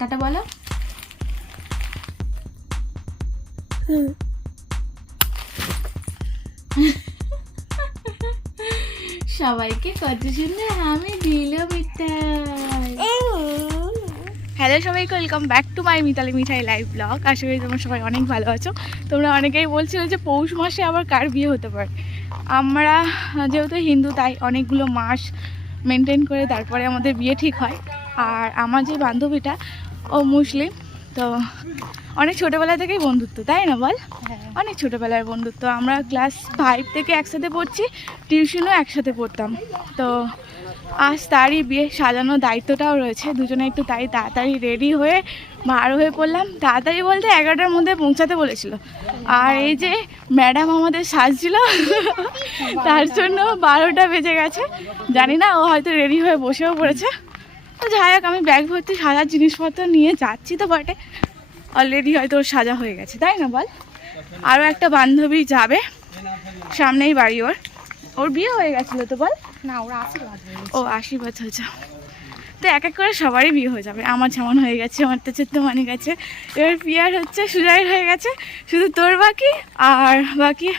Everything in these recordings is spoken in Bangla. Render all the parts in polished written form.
টাটা বলো। সবাইকে কত সুন্দর আমি দিল মিঠাই। হ্যালো সবাইকে, welcome back to my Mitali Mithai live blog. আশা করি তোমরা সবাই অনেক ভালো আছো। তোমরা অনেকেই বলছিল যে পৌষ মাসে আবার কার বিয়ে হতে পারে। আমরা যেহেতু হিন্দু তাই অনেকগুলো মাস মেনটেন করে তারপরে আমাদের বিয়ে ঠিক হয়। আর আমার যে বান্ধবীটা ও মুসলিম, তো অনেক ছোটোবেলা থেকেই বন্ধুত্ব, তাই না বল? অনেক ছোটোবেলার বন্ধুত্ব। আমরা ক্লাস 5 থেকে একসাথে পড়ছি, টিউশনও একসাথে পড়তাম। তো আজ তারই বিয়ে, সাজানোর দায়িত্বটাও রয়েছে। দুজনে একটু তাই তাড়াতাড়ি রেডি হয়ে বার হয়ে পড়লাম। তাড়াতাড়ি বলতে 11টার মধ্যে পৌঁছাতে বলেছিল। আর এই যে ম্যাডাম আমাদের সাজছিল তার জন্য 12টা বেজে গেছে। জানি না, ও হয়তো রেডি হয়ে বসেও পড়েছে। তো যাই হোক, আমি ব্যাগ ভর্তি সাজার জিনিসপত্র নিয়ে যাচ্ছি। তো বটে অলরেডি হয়তো ওর সাজা হয়ে গেছে, তাই না বল? আরও একটা বান্ধবী যাবে, সামনেই বাড়ি ওর। ওর বিয়ে হয়ে গেছিলো তো বল? না, ওরা আশীর্বাদ হয়েছে। ও আশীর্বাদ হয়েছে। তো এক এক করে সবারই বিয়ে হয়ে যাবে। আমার যেমন হয়ে গেছে, আমার তো চিত্তমানি গেছে, এবার পিয়ার হচ্ছে, সুজয়ের হয়ে গেছে, শুধু তোর বাকি আর বাকি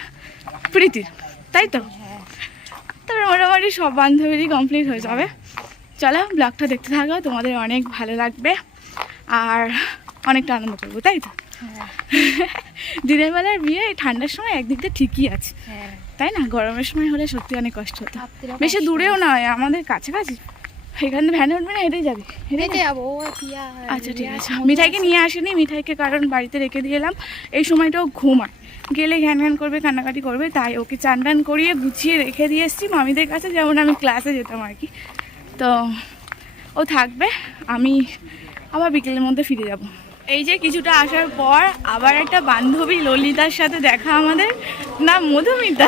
প্রীতির, তাই তো? তারপর মোটামুটি সব বান্ধবীরই কমপ্লিট হয়ে যাবে। চলো ব্লগটা দেখতে থাকো, তোমাদের অনেক ভালো লাগবে আর অনেকটা আনন্দ করবো, তাই তো? দিনের বেলার বিয়ে ঠান্ডার সময় একদিক দিয়ে ঠিকই আছে, তাই না? গরমের সময় হলে সত্যি অনেক কষ্ট হতো। বেশি দূরেও নয়, আমাদের কাছাকাছি। এখানে ভ্যানে উঠবে না, হেঁটেই যাবি? হেঁটে যাবো। আচ্ছা ঠিক আছে। মিঠাইকে নিয়ে আসেনি, মিঠাইকে কারণ বাড়িতে রেখে দিয়ে এলাম। এই সময়টাও ঘুমায়, গেলে ঘ্যান ঘ্যান করবে, কান্নাকাটি করবে, তাই ওকে চান টান করিয়ে গুছিয়ে রেখে দিয়ে এসেছি মামিদের কাছে, যেমন আমি ক্লাসে যেতাম আর কি। তো ও থাকবে, আমি আবার বিকেলের মধ্যে ফিরে যাব। এই যে কিছুটা আসার পর আবার একটা বান্ধবী ললিতার সাথে দেখা আমাদের, না মধুমিতা,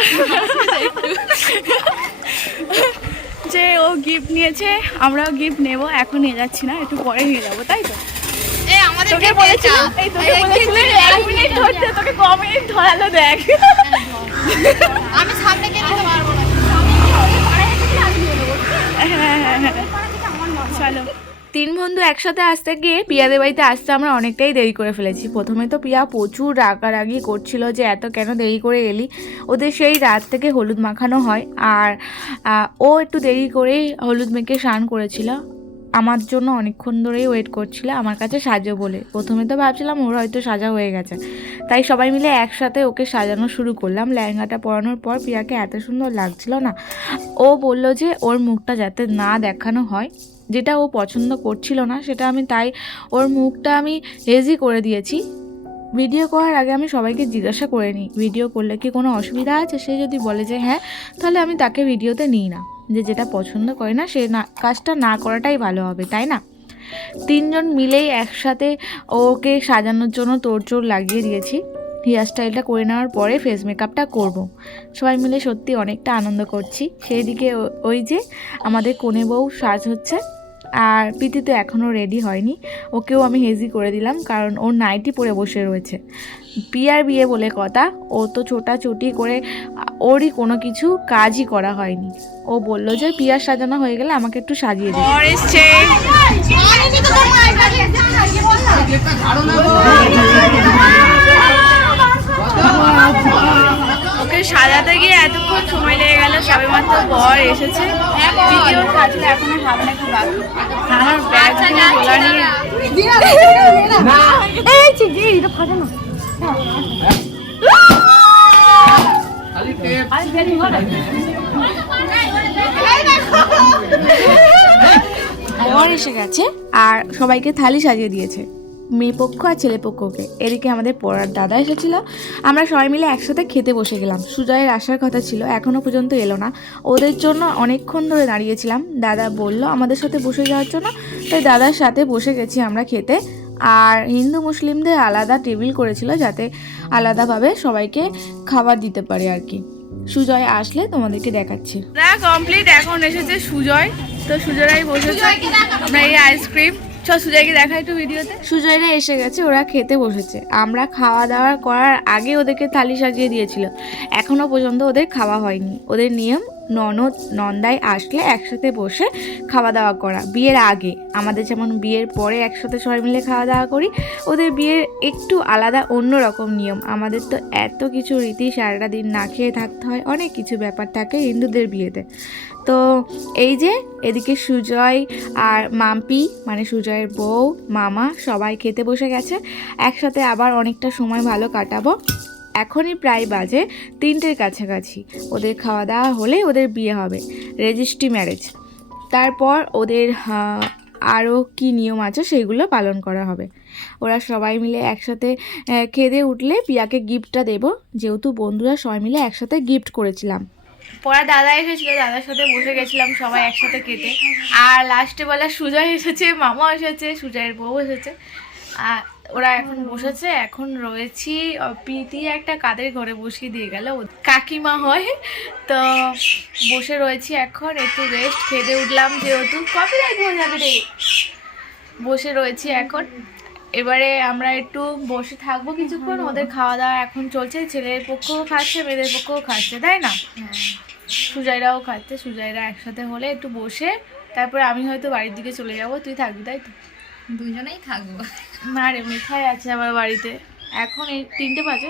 যে ও গিফট নিয়েছে, আমরাও গিফট নেব। এখন নিয়ে যাচ্ছি না, একটু পরে নিয়ে যাবো, তাই তো? তোকে বলেছিলাম, এই তোকে বলেছিলাম 1 মিনিট ধরতে, তোকে ক মিনিট ধরালো দেখ। আমি সামনে গিয়ে নিতে পারবো না। হ্যাঁ, চলো। 3 বন্ধু একসাথে আসতে গিয়ে পিয়াদের বাড়িতে আসতে আমরা অনেকটাই দেরি করে ফেলেছি। প্রথমে তো পিয়া প্রচুর রাগারাগি করছিল যে এত কেন দেরি করে এলি। ওদের সেই রাত থেকে হলুদ মাখানো হয়, আর ও একটু দেরি করেই হলুদ মেখে স্নান করেছিল। আমার জন্য অনেকক্ষণ ধরেই ওয়েট করছিল আমার কাছে সাজো বলে। প্রথমে তো ভাবছিলাম ওর হয়তো সাজা হয়ে গেছে, তাই সবাই মিলে একসাথে ওকে সাজানো শুরু করলাম। লেহেঙ্গাটা পরানোর পর পিয়াকে এত সুন্দর লাগছিল না। ও বলল যে ওর মুখটা যাতে না দেখানো হয়, যেটা ও পছন্দ করছিল না, সেটা আমি তাই ওর মুখটা আমি হেজি করে দিয়েছি। ভিডিও করার আগে আমি সবাইকে জিজ্ঞাসা করে নিই ভিডিও করলে কি কোনো অসুবিধা আছে। সে যদি বলে যে হ্যাঁ, তাহলে আমি তাকে ভিডিওতে নিই না। যে যেটা পছন্দ করে না সে না, কাজটা না করাটাই ভালো হবে, তাই না? 3 জন মিলেই একসাথে ওকে সাজানোর জন্য তোড়জোড় লাগিয়ে দিয়েছি। হেয়ার স্টাইলটা করে নেওয়ার পরে ফেস মেকআপটা করব। সবাই মিলে সত্যি অনেকটা আনন্দ করছি। সেই দিকে ওই যে আমাদের কনে বউ সাজ হচ্ছে, আর প্রীতি তো এখনও রেডি হয়নি, ওকেও আমি হেজি করে দিলাম কারণ ওর নাইটি পরে বসে রয়েছে। পিয়ার বিয়ে বলে কথা, ও তো ছোটাছুটি করে ওরই কোনো কিছু কাজই করা হয়নি। ও বলল যে পিয়ার সাজানো হয়ে গেলে আমাকে একটু সাজিয়ে দিই। ওকে সাজাতে গিয়ে এতক্ষণ সময় লেগে গেল, সবে মাত্র বর এসেছে। ভিডিও সাজলে এখনো হাফ নাকি বাকি। আমার ব্যাগ বর এসে গেছে আর সবাইকে থালি সাজিয়ে দিয়েছে, মেয়ে পক্ষ আর ছেলে পক্ষকে। এদিকে আমাদের পড়ার দাদা এসেছিল, আমরা সবাই মিলে একসাথে খেতে বসে গেলাম। সুজয়ের আসার কথা ছিল, এখনও পর্যন্ত এলো না। ওদের জন্য অনেকক্ষণ ধরে দাঁড়িয়েছিলাম। দাদা বলল আমাদের সাথে বসে যাওয়ার জন্য, তাই দাদার সাথে বসে গেছি আমরা খেতে। আর হিন্দু মুসলিমদের আলাদা টেবিল করেছিল যাতে আলাদাভাবে সবাইকে খাবার দিতে পারে আর কি। সুজয় আসলে তোমাদেরকে দেখাচ্ছি। না কমপ্লিট, এখন এসেছে সুজয়। তো সুজয়রাই বসেছে, আমরা এই আইসক্রিম সুজয়কে দেখা একটু ভিডিওতে। সুজয়রা এসে গেছে, ওরা খেতে বসেছে। আমরা খাওয়া দাওয়া করার আগে ওদেরকে থালি সাজিয়ে দিয়েছিল, এখনো পর্যন্ত ওদের খাওয়া হয়নি। ওদের নিয়ম ননদ নন্দাই আসলে একসাথে বসে খাওয়া দাওয়া করা। বিয়ের আগে আমাদের যেমন বিয়ের পরে একসাথে সবাই মিলে খাওয়া দাওয়া করি, ওদের বিয়ের একটু আলাদা অন্য রকম নিয়ম। আমাদের তো এত কিছু রীতি, সারাটা দিন না খেয়ে থাকতে হয়, অনেক কিছু ব্যাপার থাকে হিন্দুদের বিয়েতে। তো এই যে এদিকে সুজয় আর মাম্পি মানে সুজয়ের বউ, মামা সবাই খেতে বসে গেছে একসাথে। আবার অনেকটা সময় ভালো কাটাবো। এখনই প্রায় বাজে 3টের কাছাকাছি। ওদের খাওয়া দাওয়া হলে ওদের বিয়ে হবে, রেজিস্ট্রি ম্যারেজ। তারপর ওদের আরও কি নিয়ম আছে সেগুলো পালন করা হবে। ওরা সবাই মিলে একসাথে খেতে উঠলে পিয়াকে গিফটটা দেবো, যেহেতু বন্ধুরা সবাই মিলে একসাথে গিফট করেছিলাম। পরে দাদা এসেছিলো, দাদার সাথে বসে গেছিলাম সবাই একসাথে খেতে। আর লাস্টে বেলা সুজয় এসেছে, মামা এসেছে, সুজয়ের বউ এসেছে। আর ওরা এখন বসেছে। এখন রয়েছি প্রীতি একটা কাদের ঘরে বসিয়ে দিয়ে গেল, কাকিমা হয়। তো বসে রয়েছি এখন, একটু রেস্ট, খেতে উঠলাম যেহেতু। কপিরাইট হয়ে যাবে রে। বসে রয়েছি এখন। এবারে আমরা একটু বসে থাকবো কিছুক্ষণ। ওদের খাওয়া দাওয়া এখন চলছে, ছেলের পক্ষও খাচ্ছে, মেয়েদের পক্ষও খাচ্ছে, তাই না? সুজয়রাও খাচ্ছে। সুজয়রা একসাথে হলে একটু বসে তারপরে আমি হয়তো বাড়ির দিকে চলে যাব। তুই থাকবি, তাই তো? দুজনেই থাকবো। না রে, মিঠাই আছে আমার বাড়িতে। এখন এই 3টে বাজে,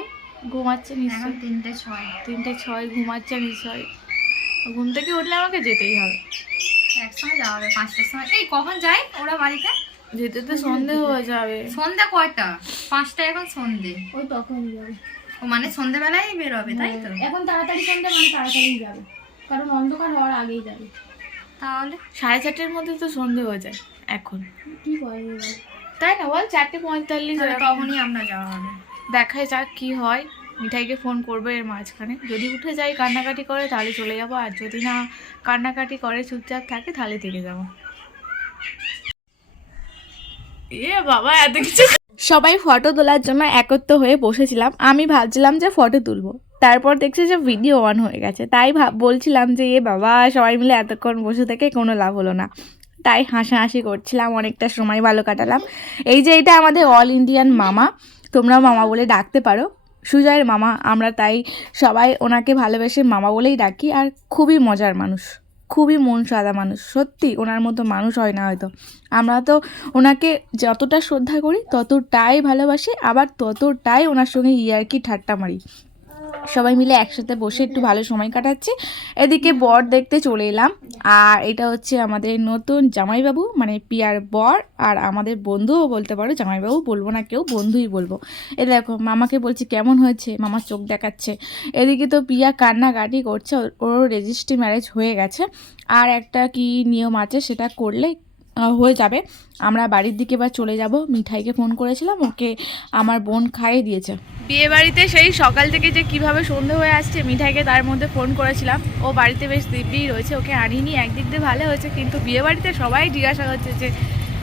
ঘুমাচ্ছে নিশ্চয়। 3টে 6 ঘুমাচ্ছে নিশ্চয়। ঘুম থেকে উঠলে আমাকে যেতেই হবে। একসঙ্গে যাওয়া হবে 5টার সময়। এই কখন যাই ওরা বাড়িতে? যেতে তো সন্ধে হয়ে যাবে। সন্ধ্যা কয়টা? 5টা এখন সন্ধে। ওই তখন যাবে। ও মানে সন্ধ্যেবেলায় বেরোবে, তাই তো? এখন তাড়াতাড়ি সন্ধ্যে মানে তাড়াতাড়ি যাবে, কারণ অন্ধকার হওয়ার আগেই যাবে। তাহলে 4:30-এর মধ্যে তো সন্ধে হয়ে যায় এখন, কি করে এবার? তাই না বল? 4:45 তখনই আমরা যাওয়া হবে। দেখা যাক কি হয়। মিঠাইকে ফোন করবে এর মাঝখানে। যদি উঠে যাই কান্নাকাটি করে তাহলে চলে যাব, আর যদি না কান্নাকাটি করে চুপচাপ থাকে তাহলে থেকে যাব। এ বাবা, এত কিছু। সবাই ফটো তোলার জন্য একত্র হয়ে বসেছিলাম। আমি ভাবছিলাম যে ফটো তুলবো, তারপর দেখছি যে ভিডিও অন হয়ে গেছে। তাই বলছিলাম যে এ বাবা, সবাই মিলে এতক্ষণ বসে থেকে কোনো লাভ হলো না। তাই হাসাহাসি করছিলাম, অনেকটা সময় ভালো কাটালাম। এই যে এটা আমাদের অল ইন্ডিয়ান মামা, তোমরাও মামা বলে ডাকতে পারো, সুজয়ের মামা। আমরা তাই সবাই ওনাকে ভালোবেসে মামা বলেই ডাকি। আর খুবই মজার মানুষ, খুবই মন সাদা মানুষ। সত্যি ওনার মতো মানুষ হয় না হয়তো। আমরা তো ওনাকে যতটা শ্রদ্ধা করি ততটাই ভালোবাসি, আবার ততটাই ওনার সঙ্গে ইয়ার্কি ঠাট্টা মারি। সবাই মিলে একসাথে বসে একটু ভালো সময় কাটাচ্ছি। এদিকে বর দেখতে চলে এলাম। আর এটা হচ্ছে আমাদের নতুন জামাইবাবু, মানে পিয়ার বর। আর আমাদের বন্ধুও বলতে পারো, জামাইবাবু বলবো না, কেউ বন্ধুই বলবো। এ দেখো, মামাকে বলছি কেমন হয়েছে, মামা চোখ দেখাচ্ছে। এদিকে তো পিয়া কান্নাকাটি করছে, ওর রেজিস্ট্রি ম্যারেজ হয়ে গেছে। আর একটা কি নিয়ম আছে, সেটা করলে হয়ে যাবে। আমরা বাড়ির দিকে এবার চলে যাব। মিঠাইকে ফোন করেছিলাম, ওকে আমার বোন খাইয়ে দিয়েছে। বিয়ে বাড়িতে সেই সকাল থেকে যে কিভাবে সন্ধে হয়ে আসছে, মিঠাইকে তার মধ্যে ফোন করেছিলাম। ও বাড়িতে বেশ দিব্যি রয়েছে, ওকে আনিনি। একদিক দিয়ে ভালো হয়েছে, কিন্তু বিয়ে বাড়িতে সবাই জিজ্ঞাসা করছে যে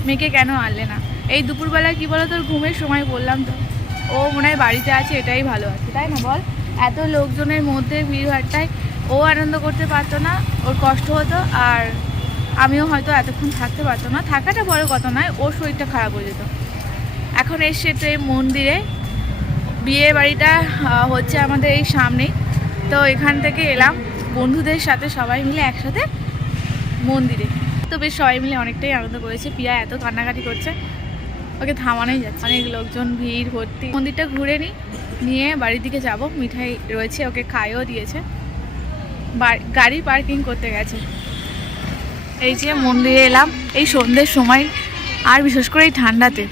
মেয়েকে কেন আনলে না। এই দুপুরবেলা কি বলো, তোর ঘুমের সময় বললাম তো, ও মনে হয় বাড়িতে আছে, এটাই ভালো আছে, তাই না বল? এত লোকজনের মধ্যে ভিড়ভাট্টায় ও আনন্দ করতে পারতো না, ওর কষ্ট হতো। আর আমিও হয়তো এতক্ষণ থাকতে পারতো না। থাকাটা বড় কথা নয়, ওর শরীরটা খারাপ হয়ে যেত। এখন এসছে তো এই মন্দিরে। বিয়ে বাড়িটা হচ্ছে আমাদের এই সামনেই। তো এখান থেকে এলাম বন্ধুদের সাথে সবাই মিলে একসাথে মন্দিরে। তো বেশ সবাই মিলে অনেকটাই আনন্দ করেছে। পিয়া এত কান্নাকাটি করছে, ওকে থামানোই যাচ্ছে। অনেক লোকজন, ভিড় ভর্তি। মন্দিরটা ঘুরে নিয়ে বাড়ির দিকে যাব। মিঠাই রয়েছে, ওকে খাইয়েও দিয়েছে। গাড়ি পার্কিং করতে গেছে। এই যে মন্দিরে এলাম এই সন্ধ্যের সময়, আর বিশেষ করে এই ঠান্ডাতে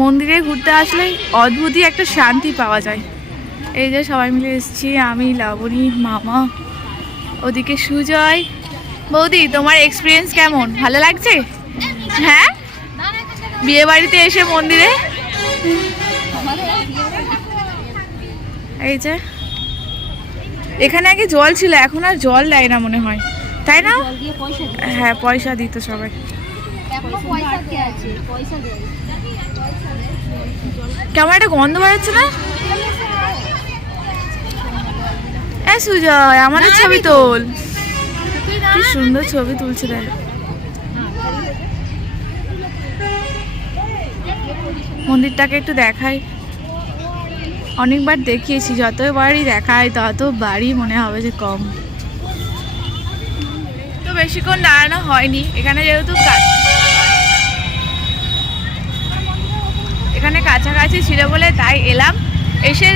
মন্দিরে ঘুরতে আসলে অদ্ভুতই একটা শান্তি পাওয়া যায়। এই যে সবাই মিলে এসেছি, আমি, লাবণী, মামা, ওদিকে সুজয়। বৌদি, তোমার এক্সপিরিয়েন্স কেমন? ভালো লাগছে? হ্যাঁ, বিয়ে বাড়িতে এসে মন্দিরে। এই যে এখানে আগে জল ছিল, এখন আর জল দেয় না মনে হয়, তাই না? হ্যাঁ, পয়সা দিত সবাই। কেমন একটা গন্ধ বেরোচ্ছে না? এ সুজয়, আমাদের ছবি তোল। কি সুন্দর ছবি তুলছে দেখ। মন্দিরটাকে একটু দেখাই। অনেকবার দেখিয়েছি, যতবারই দেখায় ততবারই মনে হবে যে কম। বেশিক্ষণ দাঁড়ানো হয়নি এখানে, যেহেতু এখানে কাছাকাছি ছিল বলে তাই এলাম। এসে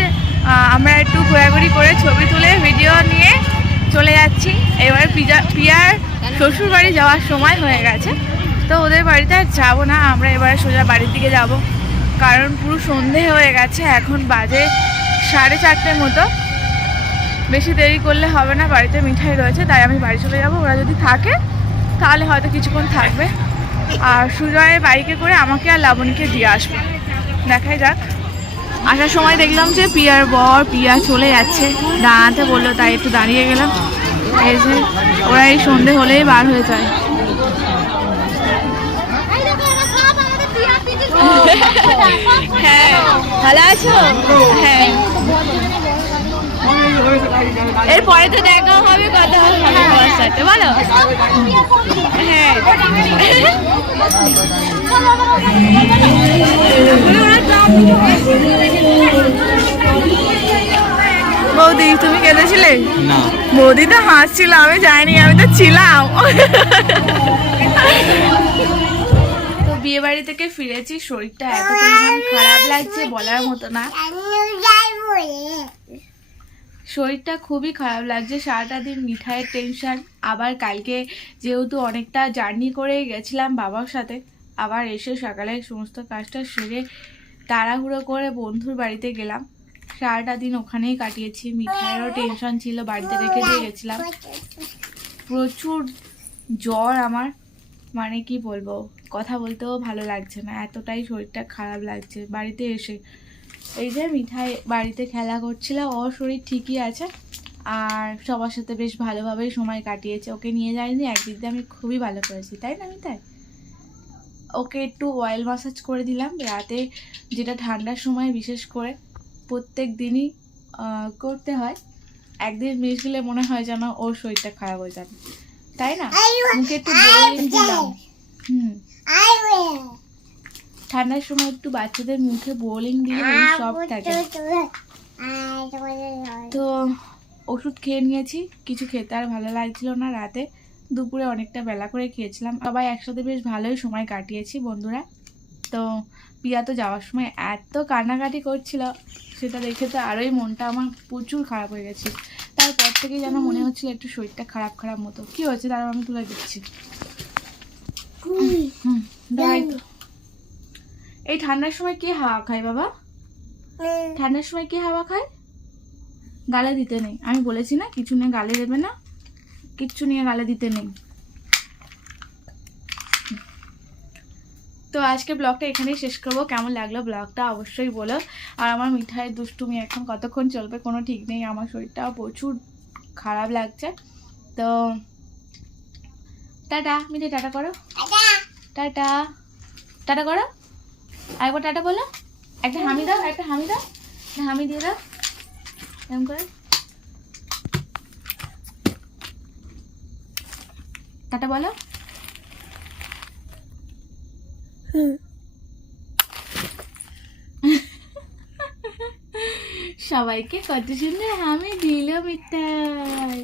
আমরা একটু ঘোরাঘুরি করে ছবি তুলে ভিডিও নিয়ে চলে যাচ্ছি। এবার পিয়ার শ্বশুর বাড়ি যাওয়ার সময় হয়ে গেছে, তো ওদের বাড়িতে আর যাবো না, আমরা এবারে সোজা বাড়ির দিকে যাব, কারণ পুরো সন্ধে হয়ে গেছে, এখন বাজে 4:30 মতো। বেশি দেরি করলে হবে না, বাড়িতে মিঠাই রয়েছে, তাই আমি বাড়ি চলে যাব। ওরা যদি থাকে তাহলে হয়তো কিছুক্ষণ থাকবে, আর সুজয়ের বাইকে করে আমাকে আর লাবণীকে দিয়ে আসবে। দেখাই যাক। আসার সময় দেখলাম যে পিয়ার বর পিয়া চলে যাচ্ছে, দাঁড়াতে বললো, তাই একটু দাঁড়িয়ে গেলাম। এই যে ওরা এই সন্ধে হলেই বার হয়ে যায়। হ্যাঁ, ভালো আছো? হ্যাঁ, এরপরে তো দেখা হবে, কথা হবে তোমার সাথে, বলো? হ্যাঁ। বৌদি তুমি কেঁদেছিলে? না, বৌদি তো হাসছিল, আমি যাইনি, আমি তো ছিলাম। তো বিয়ে বাড়ি থেকে ফিরেছি, শরীরটা এত পরিমাণ খারাপ লাগছে বলার মতো না। শরীরটা খুবই খারাপ লাগছে, সারাটা দিন মিঠাইয়ের টেনশন, আবার কালকে যেহেতু অনেকটা জার্নি করে গেছিলাম বাবার সাথে, আবার এসে সকালে সমস্ত কাজটা সেরে তাড়াহুড়ো করে বন্ধুর বাড়িতে গেলাম, সারাটা দিন ওখানেই কাটিয়েছি। মিঠাইয়েরও টেনশন ছিল, বাড়িতে রেখে দিয়ে গেছিলাম। প্রচুর জ্বর আমার, মানে কি বলবো, কথা বলতেও ভালো লাগছে না, এতটাই শরীরটা খারাপ লাগছে। বাড়িতে এসে এই যে মিঠাই বাড়িতে খেলা করছিল, ওর শরীর ঠিকই আছে, আর সবার সাথে বেশ ভালোভাবেই সময় কাটিয়েছে। ওকে নিয়ে যাইনি, একদিক দিয়ে আমি খুবই ভালো করেছি, তাই না মিঠাই? ওকে একটু অয়েল ম্যাসাজ করে দিলাম রাতে, যেটা ঠান্ডার সময় বিশেষ করে প্রত্যেক দিনই করতে হয়। একদিন মিস দিলে মনে হয় যেন ওর শরীরটা খারাপ হয়ে যাবে, তাই না? মুখে একটু বোলিং দিলাম। ঠান্ডার সময় একটু বাচ্চাদের মুখে বোলিং দিলে সব থাকে। তো ওষুধ খেয়ে নিয়েছি, কিছু খেতে আর ভালো লাগছিল না রাতে, দুপুরে অনেকটা বেলা করে খেয়েছিলাম। সবাই একসাথে বেশ ভালোই সময় কাটিয়েছি বন্ধুরা। তো পিয়া তো যাওয়ার সময় এত কান্নাকাটি করছিল, সেটা দেখে তো আরোই মনটা আমার প্রচুর খারাপ হয়ে গেছে। তারপর থেকেই যেন মনে হচ্ছিল একটু শরীরটা খারাপ খারাপ মতো। কি হয়েছে তারপর আমি তুলে দিচ্ছি। তো এই ঠান্ডার সময় কে হাওয়া খায় বাবা? ঠান্ডার সময় কে হাওয়া খায়? গালে দিতে নেই, আমি বলেছি না কিছু নিয়ে গালে দেবে না, কিচ্ছু নিয়ে গালে দিতে নেই। তো আজকে ব্লগটা এখানেই শেষ করবো। কেমন লাগলো ব্লগটা অবশ্যই বলো। আর আমার মিঠাইয়ের দুষ্টুমি এখন কতক্ষণ চলবে কোনো ঠিক নেই, আমার শরীরটাও প্রচুর খারাপ লাগছে। তো টাটা, মিঠাই টাটা করো, টাটা টাটা করো, আরেকবার টাটা বলো, একটা হামি দাও, একটা হামি দাও, হামি দিয়ে দাও এরকম করে, টাটা বলো। সবাইকে কত সুন্দর হামি দিল মিঠাই।